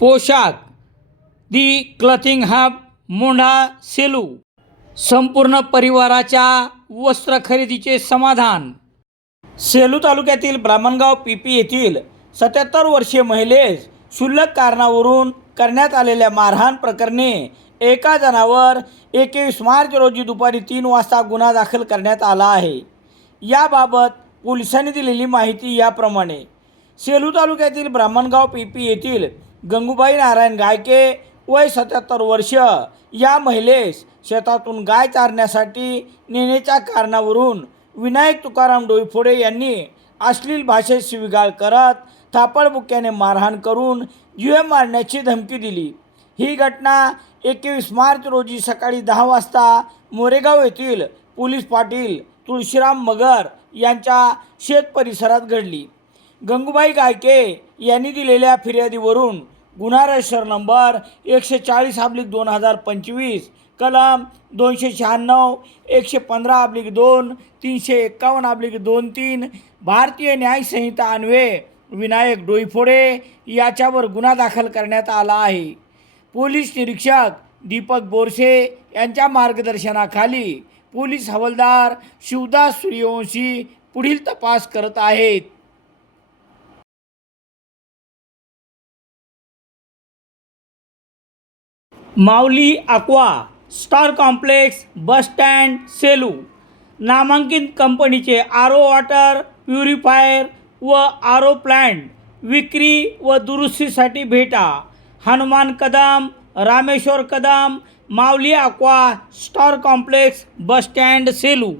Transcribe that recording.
पोशाख. The clothing hub Mondha Selu. संपूर्ण परिवाराच्या वस्त्र खरेदीचे समाधान. सेलू तालुक्यातील ब्राह्मणगाव पी पी येथील सत्याहत्तर वर्षीय महिलेस क्षुल्लक कारणावरून करण्यात आलेल्या मारहाण प्रकरणी एका जणावर एकवीस मार्च रोजी दुपारी तीन वाजता गुन्हा दाखल करण्यात आला आहे. याबाबत पोलिसांनी दिलेली माहिती याप्रमाणे. सेलू तालुक्यातील ब्राह्मणगाव पी पी येथील गंगूबाई नारायण गायके वय सत्याहत्तर वर्ष. या महिलेस शेतातून गाय चारण्यासाठी नेण्याच्या कारणावरून विनायक तुकाराम डोईफोडे यांनी अश्लील भाषेत शिविगाळ करत थापडबुक्याने मारहाण करून जीवे मारण्याची धमकी दिली. ही घटना एकवीस मार्च रोजी सकाळी दहा वाजता मोरेगाव येथील पोलीस पाटील तुळशीराम मगर यांच्या शेत परिसरात घडली. गंगूबाई गायके यांनी दिलेल्या फिर्यादीवरून गुन्हारेश्वर नंबर एकशे चाळीस अब्लिक दोन हजार पंचवीस कलम दोनशे शहाण्णव एकशे पंधरा अब्लिक दोन तीनशे एक्कावन्न अब्लिक दोन तीन भारतीय न्यायसंहिता अन्वे अन्वये विनायक डोईफोडे याच्यावर गुन्हा दाखल करण्यात आला आहे. पोलीस निरीक्षक दीपक बोरसे यांच्या मार्गदर्शनाखाली पोलीस हवालदार शिवदास सूर्यवंशी पुढील तपास करत आहेत. Mauli aqua star complex bus stand Selu. नामांकित कंपनीचे आर ओ वॉटर प्युरिफायर व आर ओ प्लॅन्ट विक्री व दुरुस्तीसाठी भेटा. Hanuman Kadam Rameshwar Kadam Mauli aqua star complex bus stand Selu.